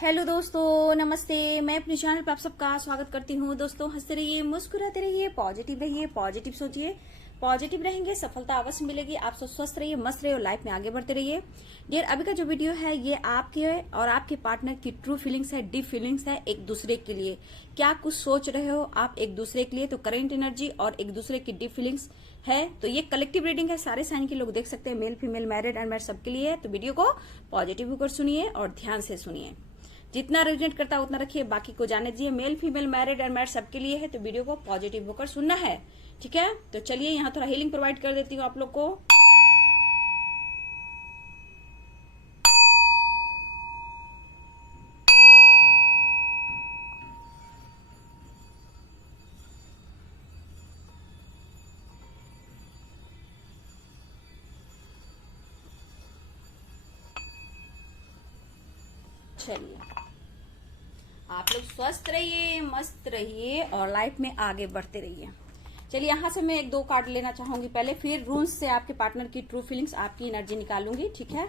Hello दोस्तों, नमस्ते। मैं अपने चैनल पर आप सबका स्वागत करती हूँ। दोस्तों, हंसते रहिए, मुस्कुराते रहिए, पॉजिटिव रहिए, पॉजिटिव सोचिए, पॉजिटिव रहेंगे, सफलता अवश्य मिलेगी। आप सब स्वस्थ रहिए, मस्त रहिए और लाइफ में आगे बढ़ते रहिए। डियर, अभी का जो वीडियो है ये आपके और आपके पार्टनर की ट्रू फीलिंग्स है, डीप फीलिंग्स है एक दूसरे के लिए। क्या कुछ सोच रहे हो आप एक दूसरे के लिए, तो करेंट एनर्जी और एक दूसरे की डीप फीलिंग्स है। तो ये कलेक्टिव रीडिंग है, सारे साइन के लोग देख सकते हैं, मेल फीमेल मैरिड अनमैरिड सबके लिए है। तो वीडियो को पॉजिटिव होकर सुनिए और ध्यान से सुनिए। जितना रेजोनेट करता है उतना रखिए, बाकी को जाने दीजिए। मेल फीमेल मैरिड अनमैरिड सबके लिए है, तो वीडियो को पॉजिटिव होकर सुनना है, ठीक है। तो चलिए यहाँ थोड़ा हीलिंग प्रोवाइड कर देती हूँ आप लोग को। चलिए, आप लोग स्वस्थ रहिए, मस्त रहिए और लाइफ में आगे बढ़ते रहिए। चलिए, यहाँ से मैं एक दो कार्ड लेना चाहूंगी पहले, फिर रून्स से आपके पार्टनर की ट्रू फीलिंग्स, आपकी एनर्जी निकालूंगी, ठीक है।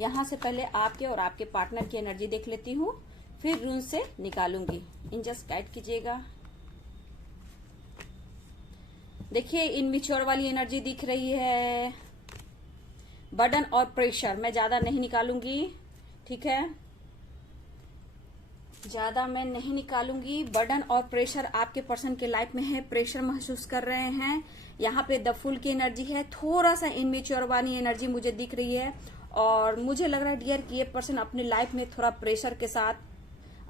यहाँ से पहले आपके और आपके पार्टनर की एनर्जी देख लेती हूँ, फिर रून्स से निकालूंगी। जस्ट गाइड कीजिएगा। देखिए, इनमिच्योर वाली एनर्जी दिख रही है, बर्डन और प्रेशर। मैं ज्यादा नहीं निकालूंगी, ठीक है, ज्यादा मैं नहीं निकालूंगी। बर्डन और प्रेशर आपके पर्सन के लाइफ में है, प्रेशर महसूस कर रहे हैं। यहाँ पे द फुल की एनर्जी है, थोड़ा सा इनमेच्योर वाली एनर्जी मुझे दिख रही है। और मुझे लग रहा है डियर कि ये पर्सन अपने लाइफ में थोड़ा प्रेशर के साथ,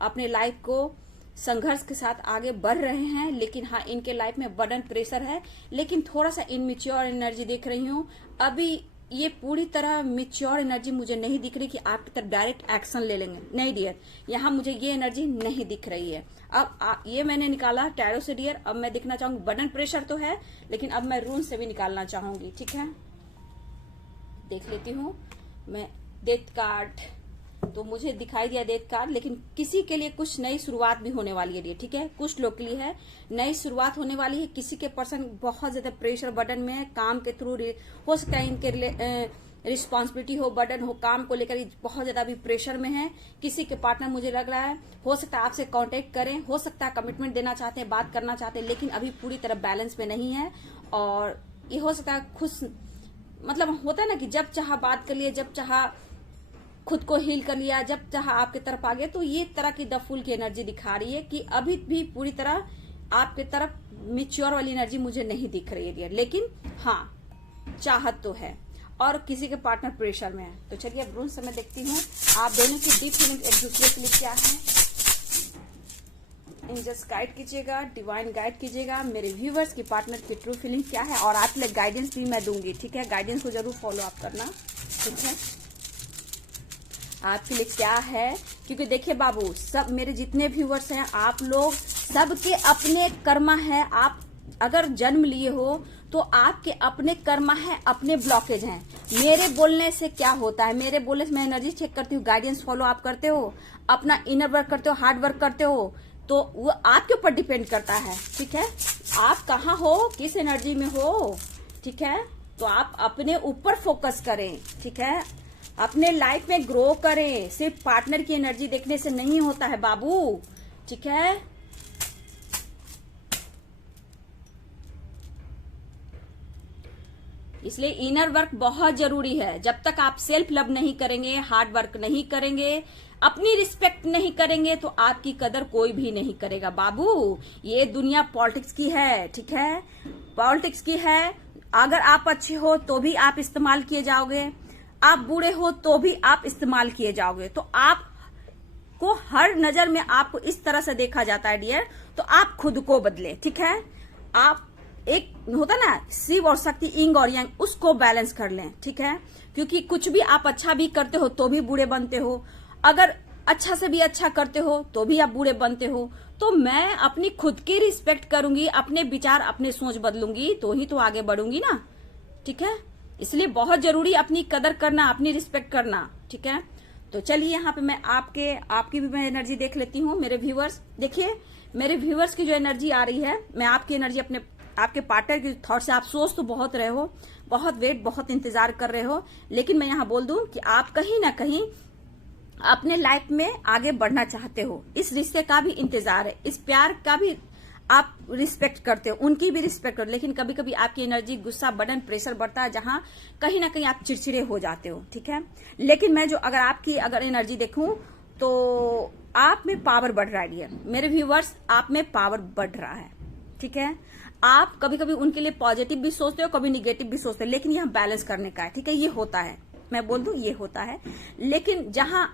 अपने लाइफ को संघर्ष के साथ आगे बढ़ रहे हैं। लेकिन हाँ, इनके लाइफ में बर्डन प्रेशर है, लेकिन थोड़ा सा इनमेच्योर एनर्जी देख रही हूँ। अभी ये पूरी तरह मिच्योर एनर्जी मुझे नहीं दिख रही कि आपकी तरफ डायरेक्ट एक्शन ले लेंगे, नहीं डियर, यहाँ मुझे ये एनर्जी नहीं दिख रही है। अब ये मैंने निकाला टैरो से डियर। अब मैं दिखना चाहूंगी, बर्डन प्रेशर तो है, लेकिन अब मैं रून से भी निकालना चाहूंगी, ठीक है। देख लेती हूँ मैं डेथ कार्ड, तो मुझे दिखाई दिया डेथ कार्ड, लेकिन किसी के लिए कुछ नई शुरुआत भी होने वाली है, ठीक है। कुछ लोग के लिए है, नई शुरुआत होने वाली है। किसी के पर्सन बहुत ज्यादा प्रेशर बर्डन में है, काम के थ्रू हो सकता है इनके रिस्पॉन्सिबिलिटी हो, बर्डन हो, काम को लेकर बहुत ज्यादा अभी प्रेशर में है। किसी के पार्टनर मुझे लग रहा है, हो सकता है आपसे कांटेक्ट करें, हो सकता है कमिटमेंट देना चाहते हैं, बात करना चाहते हैं, लेकिन अभी पूरी तरह बैलेंस में नहीं है। और ये हो सकता है खुश, मतलब होता है ना कि जब चाहा बात कर लिए, जब चाहा खुद को हील कर लिया, जब चाहा आपके तरफ आ गया। तो ये तरह की द फुल की एनर्जी दिखा रही है कि अभी भी पूरी तरह आपके तरफ मिच्योर वाली एनर्जी मुझे नहीं दिख रही है डियर, लेकिन हाँ, चाहत तो है। और किसी के पार्टनर प्रेशर में है। तो चलिए, अब रूम से मैं देखती हूँ आप दोनों की डीप फीलिंग एक दूसरे के लिए क्या है। जस्ट गाइड कीजिएगा, डिवाइन गाइड कीजिएगा। मेरे व्यूवर्स की पार्टनर की ट्रू फीलिंग क्या है, और आप लिए गाइडेंस भी मैं दूंगी, ठीक है। गाइडेंस को जरूर फॉलो अप करना, ठीक है। आपके लिए क्या है, क्योंकि देखिए बाबू, सब मेरे जितने व्यूवर्स हैं, आप लोग सबके अपने कर्मा है। आप अगर जन्म लिए हो तो आपके अपने कर्मा है, अपने ब्लॉकेज हैं। मेरे बोलने से क्या होता है, मेरे बोलने से मैं एनर्जी चेक करती हूँ, गाइडेंस फॉलो आप करते हो, अपना इनर वर्क करते हो, हार्ड वर्क करते हो, तो वो आपके ऊपर डिपेंड करता है, ठीक है। आप कहाँ हो, किस एनर्जी में हो, ठीक है। तो आप अपने ऊपर फोकस करें, ठीक है। अपने लाइफ में ग्रो करें, सिर्फ पार्टनर की एनर्जी देखने से नहीं होता है बाबू, ठीक है। इसलिए इनर वर्क बहुत जरूरी है। जब तक आप सेल्फ लव नहीं करेंगे, हार्ड वर्क नहीं करेंगे, अपनी रिस्पेक्ट नहीं करेंगे, तो आपकी कदर कोई भी नहीं करेगा बाबू। ये दुनिया पॉलिटिक्स की है, ठीक है, पॉलिटिक्स की है। अगर आप अच्छे हो तो भी आप इस्तेमाल किए जाओगे, आप बुरे हो तो भी आप इस्तेमाल किए जाओगे। तो आप को हर नजर में आपको इस तरह से देखा जाता है डियर। तो आप खुद को बदले, ठीक है। आप एक होता ना शिव और शक्ति, इंग और यांग, उसको बैलेंस कर लें, ठीक है। क्योंकि कुछ भी आप अच्छा भी करते हो तो भी बुरे बनते हो, अगर अच्छा से भी अच्छा करते हो तो भी आप बुरे बनते हो। तो मैं अपनी खुद की रिस्पेक्ट करूंगी, अपने विचार, अपने सोच बदलूंगी, तो ही तो आगे बढ़ूंगी ना, ठीक है। इसलिए बहुत जरूरी अपनी कदर करना, अपनी रिस्पेक्ट करना, ठीक है। तो चलिए, यहाँ पे मैं आपकी भी मैं एनर्जी देख लेती हूँ। मेरे व्यूवर्स देखिए, मेरे व्यूवर्स की जो एनर्जी आ रही है, मैं आपकी एनर्जी अपने आपके पार्टनर की थॉट से, आप सोच तो बहुत रहे हो, बहुत वेट, बहुत इंतजार कर रहे हो, लेकिन मैं यहाँ बोल दूं कि आप कहीं ना कहीं अपने लाइफ में आगे बढ़ना चाहते हो, इस रिश्ते का भी इंतजार है, इस प्यार का भी आप रिस्पेक्ट करते हो, उनकी भी रिस्पेक्ट करते हो, लेकिन कभी कभी आपकी एनर्जी गुस्सा बर्डन प्रेशर बढ़ता है, जहां कहीं ना कहीं आप चिड़चिड़े हो जाते हो, ठीक है। लेकिन मैं जो अगर आपकी एनर्जी देखूं तो आप में पावर बढ़ रहा है डियर मेरे व्यूवर्स, आप में पावर बढ़ रहा है, ठीक है। आप कभी कभी उनके लिए पॉजिटिव भी सोचते हो, कभी निगेटिव भी सोचते हो, लेकिन यह बैलेंस करने का है, ठीक है। ये होता है, मैं बोल दूं ये होता है, लेकिन जहां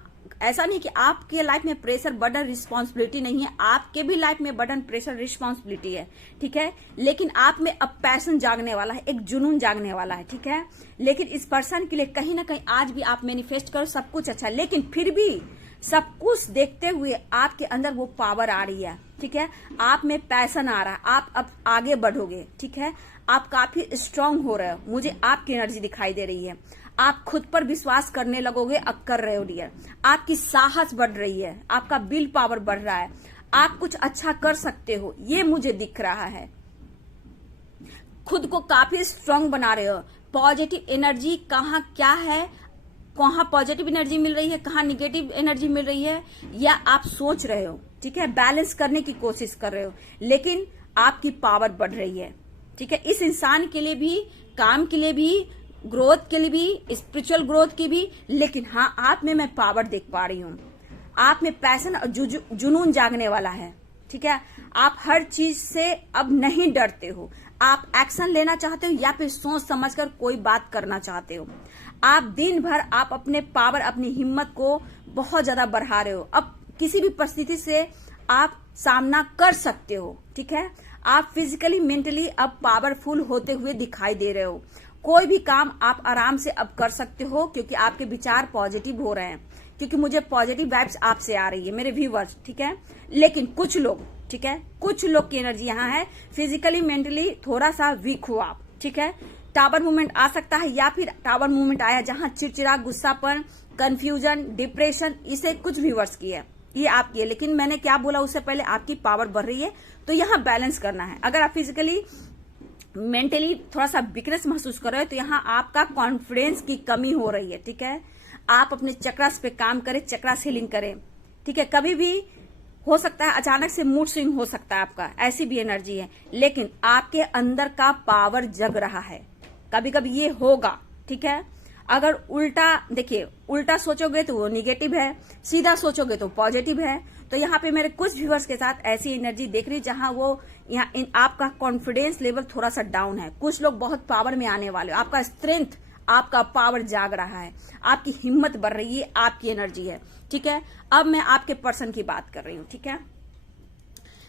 ऐसा नहीं कि आपके लाइफ में प्रेशर बर्डन रिस्पॉन्सिबिलिटी नहीं है, आपके भी लाइफ में बर्डन प्रेशर रिस्पॉन्सिबिलिटी है, ठीक है। लेकिन आप में अब पैशन जागने वाला है, एक जुनून जागने वाला है, ठीक है। लेकिन इस पर्सन के लिए कहीं ना कहीं आज भी आप मैनिफेस्ट करो सब कुछ अच्छा, लेकिन फिर भी सब कुछ देखते हुए आपके अंदर वो पावर आ रही है, ठीक है। आप में पैशन आ रहा है, आप अब आगे बढ़ोगे, ठीक है। आप काफी स्ट्रांग हो रहे हो, मुझे आपकी एनर्जी दिखाई दे रही है। आप खुद पर विश्वास करने लगोगे, अब कर रहे हो डियर। आपकी साहस बढ़ रही है, आपका विल पावर बढ़ रहा है, आप कुछ अच्छा कर सकते हो, ये मुझे दिख रहा है। खुद को काफी स्ट्रांग बना रहे हो। पॉजिटिव एनर्जी कहाँ क्या है, कहाँ पॉजिटिव एनर्जी मिल रही है, कहाँ निगेटिव एनर्जी मिल रही है, या आप सोच रहे हो, ठीक है। बैलेंस करने की कोशिश कर रहे हो, लेकिन आपकी पावर बढ़ रही है, ठीक है। इस इंसान के लिए भी, काम के लिए भी, ग्रोथ के लिए भी, स्पिरिचुअल ग्रोथ की भी, लेकिन हाँ आप में मैं पावर देख पा रही हूँ। आप में पैशन और जुनून जागने वाला है, ठीक है। आप हर चीज से अब नहीं डरते हो, आप एक्शन लेना चाहते हो या फिर सोच समझकर कोई बात करना चाहते हो। आप दिन भर आप अपने पावर, अपनी हिम्मत को बहुत ज्यादा बढ़ा रहे हो। अब किसी भी परिस्थिति से आप सामना कर सकते हो, ठीक है। आप फिजिकली मेंटली अब पावरफुल होते हुए दिखाई दे रहे हो। कोई भी काम आप आराम से अब कर सकते हो, क्योंकि आपके विचार पॉजिटिव हो रहे हैं, क्योंकि मुझे पॉजिटिव वाइब्स आपसे आ रही है मेरे व्यूवर्स, ठीक है। लेकिन कुछ लोग, ठीक है, कुछ लोग की एनर्जी यहाँ है फिजिकली मेंटली थोड़ा सा वीक हो आप, ठीक है। टावर मूवमेंट आ सकता है, या फिर टावर मूवमेंट आया जहां चिड़चिड़ा, गुस्सापन, कंफ्यूजन, डिप्रेशन, इसे कुछ व्यूवर्स की है, ये आपकी है। लेकिन मैंने क्या बोला उससे पहले, आपकी पावर बढ़ रही है, तो यहाँ बैलेंस करना है। अगर आप फिजिकली मेंटली थोड़ा सा वीकनेस महसूस कर रहे हो, तो यहाँ आपका कॉन्फिडेंस की कमी हो रही है, ठीक है। आप अपने चक्रास पे काम करें, चक्रास हीलिंग करें, ठीक है। कभी भी हो सकता है अचानक से मूड स्विंग हो सकता है आपका, ऐसी भी एनर्जी है, लेकिन आपके अंदर का पावर जग रहा है। कभी कभी ये होगा, ठीक है। अगर उल्टा देखिए, उल्टा सोचोगे तो वो निगेटिव है, सीधा सोचोगे तो पॉजिटिव है। तो यहाँ पे मेरे कुछ व्यूअर्स के साथ ऐसी एनर्जी देख रही जहां वो यहाँ आपका कॉन्फिडेंस लेवल थोड़ा सा डाउन है। कुछ लोग बहुत पावर में आने वाले हो, आपका स्ट्रेंथ, आपका पावर जाग रहा है, आपकी हिम्मत बढ़ रही है, आपकी एनर्जी है, ठीक है। अब मैं आपके पर्सन की बात कर रही हूँ, ठीक है।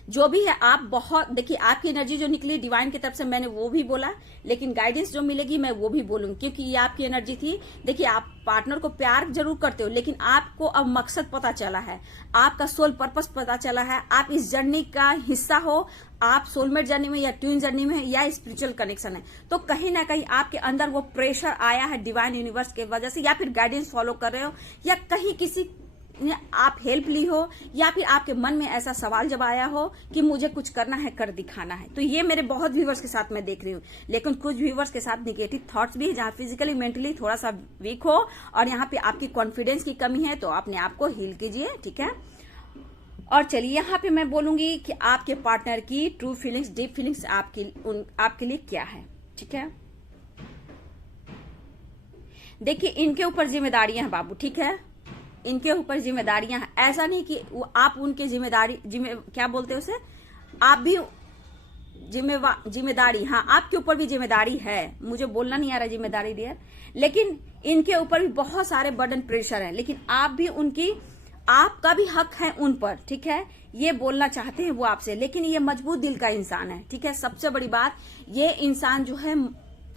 जो भी है आप बहुत, देखिए आपकी एनर्जी जो निकली डिवाइन की तरफ से, मैंने वो भी बोला, लेकिन गाइडेंस जो मिलेगी मैं वो भी बोलूंगी, क्योंकि ये आपकी एनर्जी थी। देखिए आप पार्टनर को प्यार जरूर करते हो, लेकिन आपको अब मकसद पता चला है, आपका सोल पर्पस पता चला है, आप इस जर्नी का हिस्सा हो, आप सोलमेट जर्नी में या ट्विन जर्नी में है या स्पिरिचुअल कनेक्शन है। तो कहीं ना कहीं आपके अंदर वो प्रेशर आया है डिवाइन यूनिवर्स की वजह से, या फिर गाइडेंस फॉलो कर रहे हो, या कहीं किसी आप हेल्प ली हो, या फिर आपके मन में ऐसा सवाल जब आया हो कि मुझे कुछ करना है, कर दिखाना है। तो ये मेरे बहुत व्यूवर्स के साथ मैं देख रही हूँ, लेकिन कुछ व्यूवर्स के साथ निगेटिव थॉट्स भी है, जहां फिजिकली मेंटली थोड़ा सा वीक हो और यहाँ पे आपकी कॉन्फिडेंस की कमी है, तो अपने आप को हील कीजिए, ठीक है। और चलिए यहाँ पे मैं बोलूंगी कि आपके पार्टनर की ट्रू फीलिंग्स, डीप फीलिंग्स आपके लिए क्या है, ठीक है। देखिए इनके ऊपर जिम्मेदारियां हैं बाबू, ठीक है, इनके ऊपर जिम्मेदारियां हैं। ऐसा नहीं कि आप उनके क्या बोलते हैं उसे, आप भी जिम्मेदारी, हाँ आपके ऊपर भी जिम्मेदारी है, मुझे बोलना नहीं आ रहा जिम्मेदारी डियर, लेकिन इनके ऊपर भी बहुत सारे बर्डन प्रेशर है, लेकिन आप भी आपका भी हक है उन पर, ठीक है। ये बोलना चाहते हैं वो आपसे, लेकिन ये मजबूत दिल का इंसान है, ठीक है। सबसे बड़ी बात, ये इंसान जो है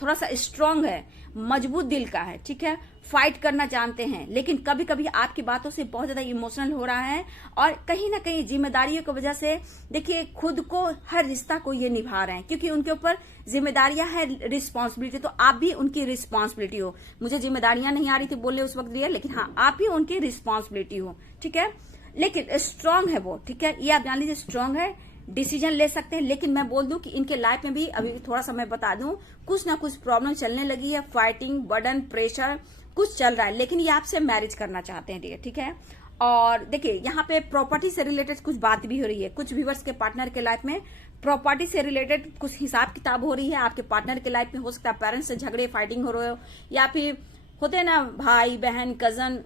थोड़ा सा स्ट्रांग है, मजबूत दिल का है, ठीक है। फाइट करना जानते हैं, लेकिन कभी कभी आपकी बातों से बहुत ज्यादा इमोशनल हो रहा है, और कहीं ना कहीं जिम्मेदारियों की वजह से देखिए खुद को, हर रिश्ता को ये निभा रहे हैं, क्योंकि उनके ऊपर जिम्मेदारियां है, रिस्पॉन्सिबिलिटी। तो आप भी उनकी रिस्पॉन्सिबिलिटी हो। मुझे जिम्मेदारियां नहीं आ रही थी बोलने उस वक्त दिया, लेकिन हाँ आप भी उनकी रिस्पॉन्सिबिलिटी हो, ठीक है। लेकिन स्ट्रांग है वो, ठीक है, ये आप जान लीजिए स्ट्रांग है, डिसीजन ले सकते हैं। लेकिन मैं बोल दूं कि इनके लाइफ में भी अभी थोड़ा सा मैं बता दूं, कुछ ना कुछ प्रॉब्लम चलने लगी है, फाइटिंग, बर्डन, प्रेशर, कुछ चल रहा है, लेकिन ये आपसे मैरिज करना चाहते हैं डियर, ठीक है। और देखिए यहाँ पे प्रॉपर्टी से रिलेटेड कुछ बात भी हो रही है, कुछ व्यूअर्स के पार्टनर के लाइफ में प्रॉपर्टी से रिलेटेड कुछ हिसाब किताब हो रही है। आपके पार्टनर के लाइफ में हो सकता है पेरेंट्स से झगड़े फाइटिंग हो रहे हो, या फिर होते हैं ना भाई बहन कजन,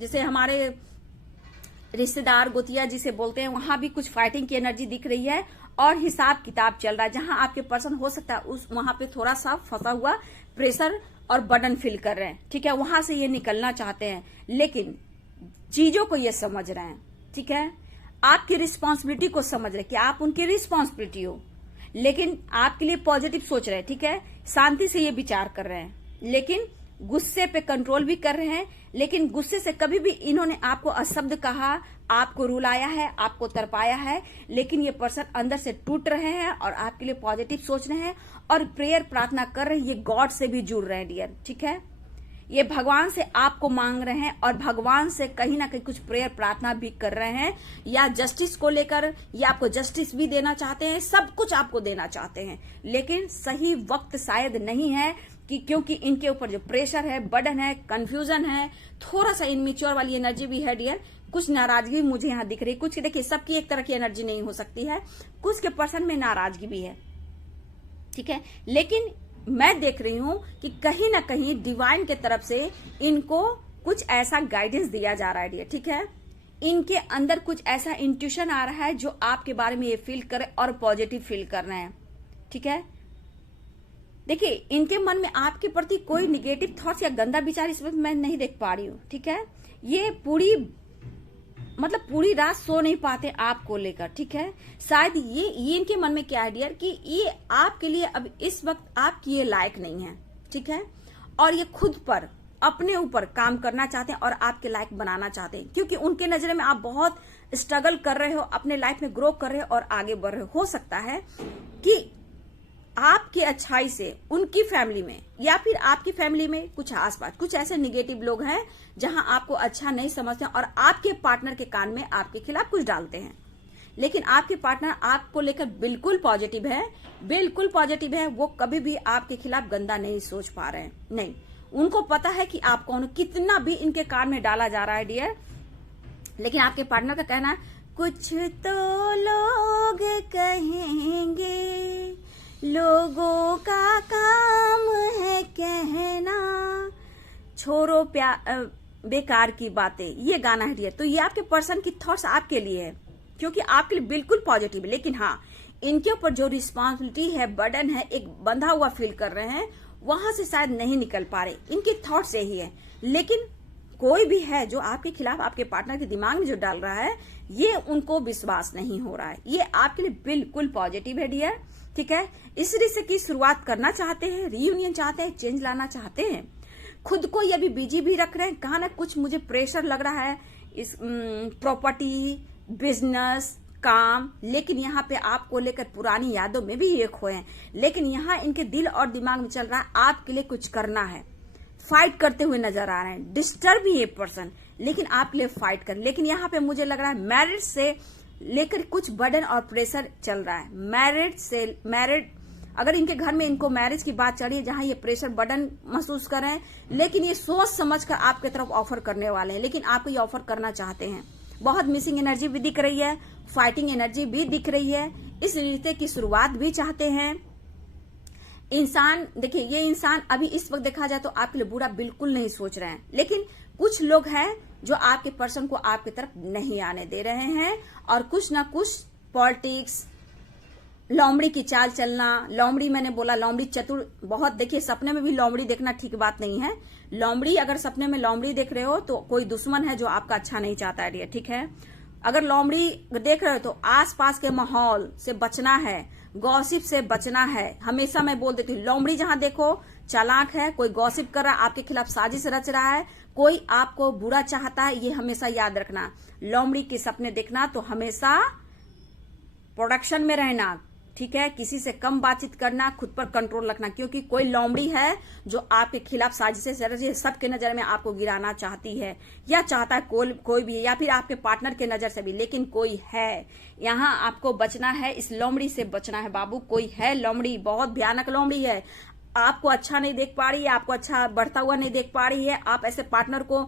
जैसे हमारे रिश्तेदार गोतिया जिसे बोलते हैं, वहां भी कुछ फाइटिंग की एनर्जी दिख रही है और हिसाब किताब चल रहा है, जहां आपके पर्सन हो सकता है उस वहां पे थोड़ा सा फंसा हुआ प्रेशर और बर्डन फील कर रहे हैं, ठीक है। वहां से ये निकलना चाहते हैं, लेकिन चीजों को ये समझ रहे हैं, ठीक है। आपकी रिस्पॉन्सिबिलिटी को समझ रहे हैं कि आप उनकी रिस्पॉन्सिबिलिटी हो, लेकिन आपके लिए पॉजिटिव सोच रहे हैं, ठीक है। शांति से ये विचार कर रहे हैं, लेकिन गुस्से पे कंट्रोल भी कर रहे हैं, लेकिन गुस्से से कभी भी इन्होंने आपको अशब्द कहा, आपको रुलाया है, आपको तरपाया है, लेकिन ये पर्सन अंदर से टूट रहे हैं और आपके लिए पॉजिटिव सोच रहे हैं और प्रेयर प्रार्थना कर रहे हैं। ये गॉड से भी जुड़ रहे हैं डियर, ठीक है। ये भगवान से आपको मांग रहे हैं और भगवान से कहीं ना कहीं कुछ प्रेयर प्रार्थना भी कर रहे हैं, या जस्टिस को लेकर, या आपको जस्टिस भी देना चाहते हैं, सब कुछ आपको देना चाहते हैं, लेकिन सही वक्त शायद नहीं है कि क्योंकि इनके ऊपर जो प्रेशर है, बर्डन है, कंफ्यूजन है, थोड़ा सा इनमेच्योर वाली एनर्जी भी है डियर। कुछ नाराजगी मुझे यहाँ दिख रही है, कुछ देखिए सबकी एक तरह की एनर्जी नहीं हो सकती है, कुछ के पर्सन में नाराजगी भी है, ठीक है। लेकिन मैं देख रही हूं कि कहीं ना कहीं डिवाइन के तरफ से इनको कुछ ऐसा गाइडेंस दिया जा रहा है डियर, ठीक है। इनके अंदर कुछ ऐसा इंट्यूशन आ रहा है जो आपके बारे में ये फील करे और पॉजिटिव फील कर रहे हैं, ठीक है। देखिए इनके मन में आपके प्रति कोई निगेटिव थॉट्स या गंदा विचार इस वक्त मैं नहीं देख पा रही हूँ, ठीक है। ये पूरी रात सो नहीं पाते आपको लेकर, ठीक है। शायद ये इनके मन में क्या है डियर कि ये आपके लिए अब इस वक्त आपकी ये लायक नहीं है, ठीक है। और ये खुद पर अपने ऊपर काम करना चाहते हैं और आपके लायक बनाना चाहते हैं, क्योंकि उनके नजर में आप बहुत स्ट्रगल कर रहे हो, अपने लाइफ में ग्रो कर रहे हो और आगे बढ़ रहे हो सकता है कि आपकी अच्छाई से उनकी फैमिली में या फिर आपकी फैमिली में कुछ आसपास कुछ ऐसे निगेटिव लोग हैं जहां आपको अच्छा नहीं समझते और आपके पार्टनर के कान में आपके खिलाफ कुछ डालते हैं, लेकिन आपके पार्टनर आपको लेकर बिल्कुल पॉजिटिव है, बिल्कुल पॉजिटिव है। वो कभी भी आपके खिलाफ गंदा नहीं सोच पा रहे हैं, नहीं, उनको पता है कि आप कौन, कितना भी इनके कान में डाला जा रहा है डियर, लेकिन आपके पार्टनर का कहना है कुछ तो लोग कहेंगे, लोगों का काम है कहना, छोड़ो बेकार की बातें, ये गाना है डियर। तो ये आपके पर्सन की थॉट्स आपके लिए है, क्योंकि आपके लिए बिल्कुल पॉजिटिव है, लेकिन हाँ इनके ऊपर जो रिस्पॉन्सिबिलिटी है, बर्डन है, एक बंधा हुआ फील कर रहे हैं, वहां से शायद नहीं निकल पा रहे, इनकी थॉट्स यही है। लेकिन कोई भी है जो आपके खिलाफ आपके पार्टनर के दिमाग में जो डाल रहा है, ये उनको विश्वास नहीं हो रहा है, ये आपके लिए बिल्कुल पॉजिटिव है डियर, ठीक है। इस रिश्ते की शुरुआत करना चाहते हैं, रीयूनियन चाहते हैं, चेंज लाना चाहते हैं, खुद को ये भी बिजी भी रख रहे हैं, कहा ना कुछ मुझे प्रेशर लग रहा है इस प्रॉपर्टी, बिजनेस, काम, लेकिन यहाँ पे आपको लेकर पुरानी यादों में भी ये खोए हैं, लेकिन यहाँ इनके दिल और दिमाग में चल रहा है आपके लिए कुछ करना है, फाइट करते हुए नजर आ रहे हैं, डिस्टर्ब ही ये पर्सन, लेकिन आपके लिए फाइट कर, लेकिन यहाँ पे मुझे लग रहा है मैरिज से लेकर कुछ बर्डन और प्रेशर चल रहा है। मैरिड अगर इनके घर में इनको मैरिज की बात चल रही है जहां ये प्रेशर बर्डन महसूस कर रहे हैं, लेकिन ये सोच समझकर आपके तरफ ऑफर करने वाले हैं, लेकिन आपको ये ऑफर करना चाहते हैं। बहुत मिसिंग एनर्जी भी दिख रही है, फाइटिंग एनर्जी भी दिख रही है, इस रिश्ते की शुरुआत भी चाहते हैं। इंसान देखिए, ये इंसान अभी इस वक्त देखा जाए तो आपके लिए बुरा बिल्कुल नहीं सोच रहे हैं, लेकिन कुछ लोग हैं जो आपके पर्सन को आपकी तरफ नहीं आने दे रहे हैं और कुछ ना कुछ पॉलिटिक्स, लोमड़ी की चाल चलना, लोमड़ी मैंने बोला लोमड़ी चतुर बहुत, देखिए सपने में भी लोमड़ी देखना ठीक बात नहीं है। लोमड़ी अगर सपने में लोमड़ी देख रहे हो तो कोई दुश्मन है जो आपका अच्छा नहीं चाहता है, ठीक है। अगर लोमड़ी देख रहे हो तो आसपास के माहौल से बचना है, गॉसिप से बचना है। हमेशा मैं बोल देती हूँ लोमड़ी जहां देखो चालाक है, कोई गॉसिप कर रहा है, आपके खिलाफ साजिश रच रहा है, कोई आपको बुरा चाहता है, ये हमेशा याद रखना। लोमड़ी के सपने देखना तो हमेशा प्रोडक्शन में रहना, ठीक है, किसी से कम बातचीत करना, खुद पर कंट्रोल रखना, क्योंकि कोई लोमड़ी है जो आपके खिलाफ साजिशें सबके नजर में आपको गिराना चाहती है या चाहता है, कोई भी, या फिर आपके पार्टनर के नजर से भी, लेकिन कोई है यहाँ आपको बचना है, इस लोमड़ी से बचना है बाबू। कोई है लोमड़ी, बहुत भयानक लोमड़ी है, आपको अच्छा नहीं देख पा रही है, आपको अच्छा बढ़ता हुआ नहीं देख पा रही है। आप ऐसे पार्टनर को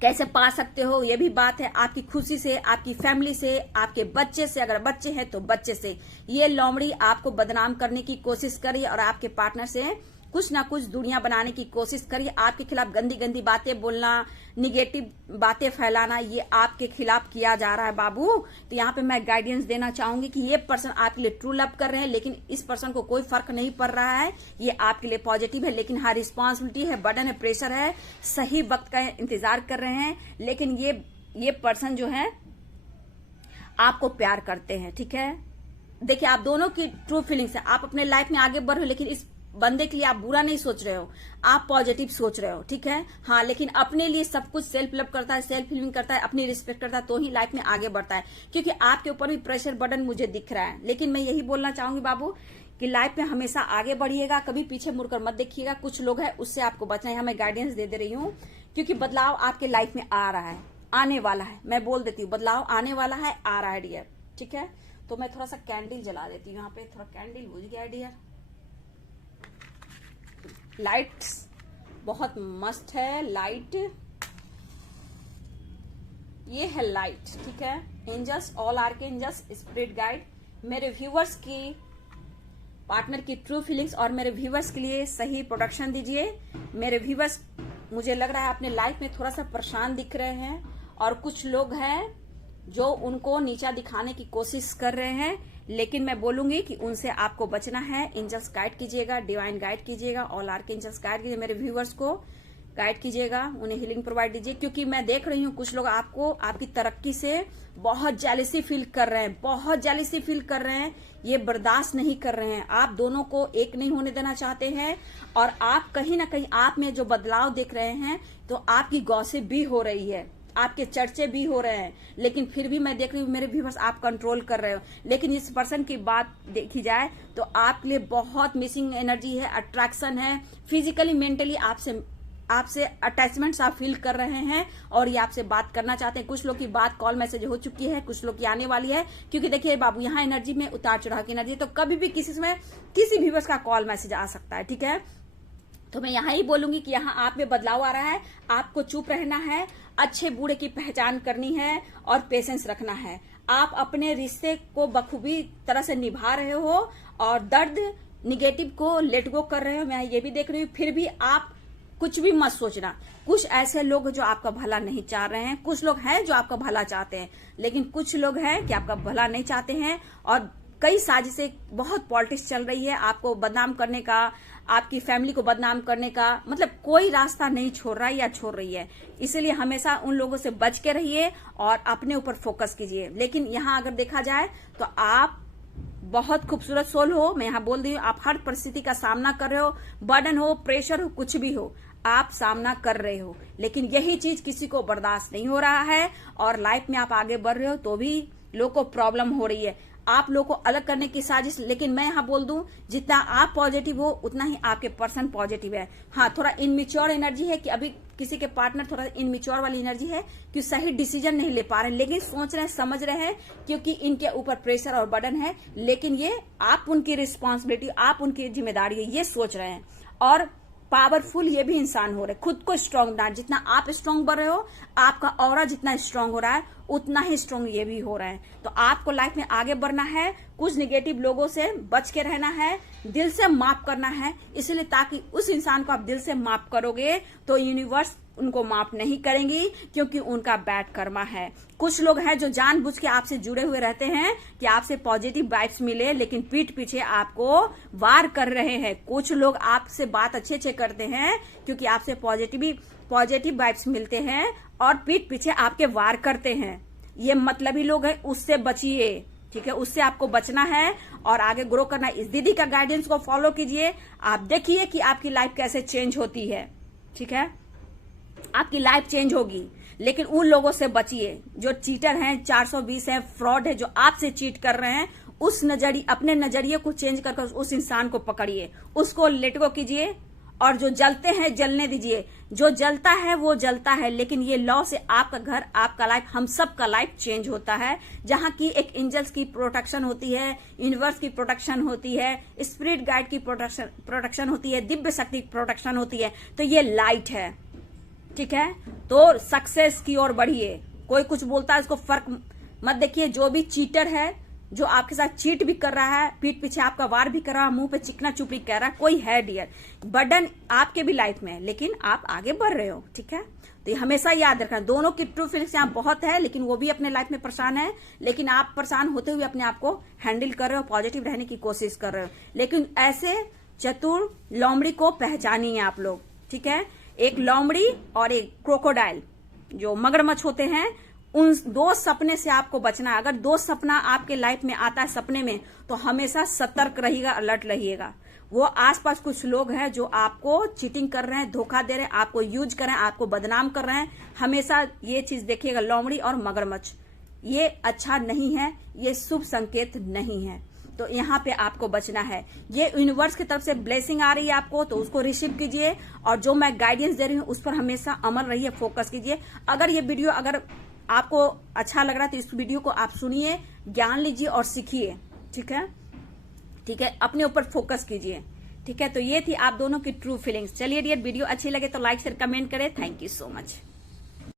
कैसे पा सकते हो, ये भी बात है। आपकी खुशी से, आपकी फैमिली से, आपके बच्चे से, अगर बच्चे हैं तो बच्चे से। ये लोमड़ी आपको बदनाम करने की कोशिश करी और आपके पार्टनर से कुछ ना कुछ दुनिया बनाने की कोशिश करी। आपके खिलाफ गंदी गंदी बातें बोलना, निगेटिव बातें फैलाना, ये आपके खिलाफ किया जा रहा है बाबू। तो यहाँ पे मैं गाइडेंस देना चाहूंगी कि ये पर्सन आपके लिए ट्रू लव कर रहे हैं, लेकिन इस पर्सन को कोई फर्क नहीं पड़ रहा है। ये आपके लिए पॉजिटिव है, लेकिन हाँ रिस्पॉन्सिबिलिटी है, बर्डन है, प्रेशर है, सही वक्त का इंतजार कर रहे हैं। लेकिन ये पर्सन जो है आपको प्यार करते हैं, ठीक है। देखिए, आप दोनों की ट्रू फीलिंग्स है, आप अपने लाइफ में आगे बढ़ रहे हो, लेकिन इस बंदे के लिए आप बुरा नहीं सोच रहे हो, आप पॉजिटिव सोच रहे हो, ठीक है। हाँ, लेकिन अपने लिए सब कुछ सेल्फ लव करता है, सेल्फ फीलिंग करता है, अपनी रिस्पेक्ट करता है, तो ही लाइफ में आगे बढ़ता है। क्योंकि आपके ऊपर भी प्रेशर बर्डन मुझे दिख रहा है। लेकिन मैं यही बोलना चाहूंगी बाबू कि लाइफ में हमेशा आगे बढ़िएगा, कभी पीछे मुड़कर मत देखिएगा। कुछ लोग हैं उससे आपको बचना है, हमें गाइडेंस दे रही हूँ, क्योंकि बदलाव आपके लाइफ में आ रहा है, आने वाला है। मैं बोल देती हूँ, बदलाव आने वाला है, आ रहा है डियर, ठीक है। तो मैं थोड़ा सा कैंडल जला देती हूँ, यहाँ पे थोड़ा कैंडल बुझ गया डियर। लाइट्स बहुत मस्त है, लाइट, ये है लाइट, ठीक है। Angels, all archangels, spirit guide, मेरे व्यूवर्स की पार्टनर की ट्रू फीलिंग्स और मेरे व्यूवर्स के लिए सही प्रोडक्शन दीजिए। मेरे व्यूवर्स, मुझे लग रहा है अपने लाइफ में थोड़ा सा परेशान दिख रहे हैं, और कुछ लोग हैं जो उनको नीचा दिखाने की कोशिश कर रहे हैं। लेकिन मैं बोलूंगी कि उनसे आपको बचना है। एंजल्स गाइड कीजिएगा, डिवाइन गाइड कीजिएगा, ऑल आर्कएंजल्स गाइड कीजिए, मेरे व्यूवर्स को गाइड कीजिएगा, उन्हें हीलिंग प्रोवाइड दीजिए। क्योंकि मैं देख रही हूँ कुछ लोग आपको, आपकी तरक्की से बहुत जेलसी फील कर रहे हैं, बहुत जेलसी फील कर रहे हैं, ये बर्दाश्त नहीं कर रहे हैं। आप दोनों को एक नहीं होने देना चाहते हैं, और आप कहीं ना कहीं आप में जो बदलाव देख रहे हैं, तो आपकी गॉसिप भी हो रही है, आपके चर्चे भी हो रहे हैं। लेकिन फिर भी मैं देख रही हूँ मेरे व्यूअर्स, आप कंट्रोल कर रहे हो। लेकिन इस पर्सन की बात देखी जाए तो आपके लिए बहुत मिसिंग एनर्जी है, अट्रैक्शन है, फिजिकली मेंटली आपसे अटैचमेंट्स आप फील कर रहे हैं, और ये आपसे बात करना चाहते हैं। कुछ लोग की बात कॉल मैसेज हो चुकी है, कुछ लोग की आने वाली है। क्योंकि देखिए बाबू, यहाँ एनर्जी में उतार चढ़ाव की एनर्जी, तो कभी भी किसी समय किसी व्यूअर्स का कॉल मैसेज आ सकता है, ठीक है। तो मैं यहाँ ही बोलूंगी कि यहाँ आप में बदलाव आ रहा है, आपको चुप रहना है, अच्छे बुरे की पहचान करनी है, और पेशेंस रखना है। आप अपने रिश्ते को बखूबी तरह से निभा रहे हो, और दर्द निगेटिव को लेट गो कर रहे हो, मैं ये भी देख रही हूँ। फिर भी आप कुछ भी मत सोचना। कुछ ऐसे लोग जो आपका भला नहीं चाह रहे हैं, कुछ लोग हैं जो आपका भला चाहते हैं, लेकिन कुछ लोग हैं कि आपका भला नहीं चाहते हैं, और कई साजिशें, बहुत पॉलिटिक्स चल रही है आपको बदनाम करने का, आपकी फैमिली को बदनाम करने का, मतलब कोई रास्ता नहीं छोड़ रहा है या छोड़ रही है। इसलिए हमेशा उन लोगों से बच के रहिए और अपने ऊपर फोकस कीजिए। लेकिन यहाँ अगर देखा जाए तो आप बहुत खूबसूरत सोल हो, मैं यहाँ बोल रही हूँ। आप हर परिस्थिति का सामना कर रहे हो, बर्डन हो, प्रेशर हो, कुछ भी हो, आप सामना कर रहे हो। लेकिन यही चीज किसी को बर्दाश्त नहीं हो रहा है, और लाइफ में आप आगे बढ़ रहे हो तो भी लोगों को प्रॉब्लम हो रही है, आप लोगों को अलग करने की साजिश। लेकिन मैं यहाँ बोल दूं, जितना आप पॉजिटिव हो उतना ही आपके पर्सन पॉजिटिव है। हाँ, थोड़ा इनमिच्योर एनर्जी है कि अभी किसी के पार्टनर थोड़ा इनमिच्योर वाली एनर्जी है कि सही डिसीजन नहीं ले पा रहे, लेकिन सोच रहे हैं, समझ रहे हैं, क्योंकि इनके ऊपर प्रेशर और बर्डन है। लेकिन ये आप उनकी रिस्पॉन्सिबिलिटी, आप उनकी जिम्मेदारी है, ये सोच रहे हैं। और पावरफुल ये भी इंसान हो रहे, खुद को स्ट्रांग बनाए। जितना आप स्ट्रांग बन रहे हो, आपका ऑरा जितना स्ट्रांग हो रहा है, उतना ही स्ट्रांग ये भी हो रहा है। तो आपको लाइफ में आगे बढ़ना है, कुछ निगेटिव लोगों से बच के रहना है, दिल से माफ करना है। इसलिए ताकि उस इंसान को आप दिल से माफ करोगे तो यूनिवर्स उनको माफ नहीं करेंगी, क्योंकि उनका बैड कर्मा है। कुछ लोग हैं जो जानबूझ के आपसे जुड़े हुए रहते हैं कि आपसे पॉजिटिव वाइब्स मिले, लेकिन पीठ पीछे आपको वार कर रहे हैं। कुछ लोग आपसे बात अच्छे करते हैं क्योंकि आपसे पॉजिटिव वाइब्स मिलते हैं, और पीठ पीछे आपके वार करते हैं। ये मतलबी लोग हैं, उससे बचिए, ठीक है। उससे आपको बचना है और आगे ग्रो करना। इस दीदी का गाइडेंस को फॉलो कीजिए, आप देखिए कि आपकी लाइफ कैसे चेंज होती है, ठीक है। आपकी लाइफ चेंज होगी। लेकिन उन लोगों से बचिए जो चीटर हैं, 420 हैं, फ्रॉड है, जो आपसे चीट कर रहे हैं। उस नजरिए, अपने नजरिए को चेंज करके उस इंसान को पकड़िए, उसको लेट गो कीजिए, और जो जलते हैं जलने दीजिए। जो जलता है वो जलता है, लेकिन ये लॉ से आपका घर, आपका लाइफ, हम सब का लाइफ चेंज होता है। जहां की एक एंजल्स की प्रोटेक्शन होती है, यूनिवर्स की प्रोटेक्शन होती है, स्पिरिट गाइड की प्रोटेक्शन होती है, दिव्य शक्ति की प्रोटेक्शन होती है। तो ये लाइट है, ठीक है। तो सक्सेस की ओर बढ़िए। कोई कुछ बोलता है इसको फर्क मत देखिए। जो भी चीटर है, जो आपके साथ चीट भी कर रहा है, पीठ पीछे आपका वार भी कर रहा है, मुंह पे चिकना चुपड़ी कह रहा है, कोई है डियर, बर्डन आपके भी लाइफ में है, लेकिन आप आगे बढ़ रहे हो, ठीक है। तो ये हमेशा याद रखना, दोनों की ट्रू फीलिंग्स यहाँ बहुत है, लेकिन वो भी अपने लाइफ में परेशान है, लेकिन आप परेशान होते हुए अपने आप को हैंडल कर रहे हो, पॉजिटिव रहने की कोशिश कर रहे हो। लेकिन ऐसे चतुर लोमड़ी को पहचानिए आप लोग, ठीक है। एक लोमड़ी और एक क्रोकोडाइल जो मगरमच्छ होते हैं, उन दो सपने से आपको बचना है। अगर दो सपना आपके लाइफ में आता है सपने में, तो हमेशा सतर्क रहिएगा, अलर्ट रहिएगा। वो आसपास कुछ लोग हैं जो आपको चीटिंग कर रहे हैं, धोखा दे रहे हैं, आपको यूज कर रहे हैं, आपको बदनाम कर रहे हैं। हमेशा ये चीज देखिएगा, लोमड़ी और मगरमच्छ, ये अच्छा नहीं है, ये शुभ संकेत नहीं है। तो यहाँ पे आपको बचना है। ये यूनिवर्स की तरफ से ब्लेसिंग आ रही है आपको, तो उसको रिसीव कीजिए, और जो मैं गाइडेंस दे रही हूँ उस पर हमेशा अमल रहिए, फोकस कीजिए। अगर ये वीडियो अगर आपको अच्छा लग रहा है तो इस वीडियो को आप सुनिए, ज्ञान लीजिए और सीखिए, ठीक है, ठीक है। अपने ऊपर फोकस कीजिए, ठीक है। तो ये थी आप दोनों की ट्रू फीलिंग्स। चलिए डियर, वीडियो अच्छी लगे तो लाइक शेयर कमेंट करें। Thank you so much.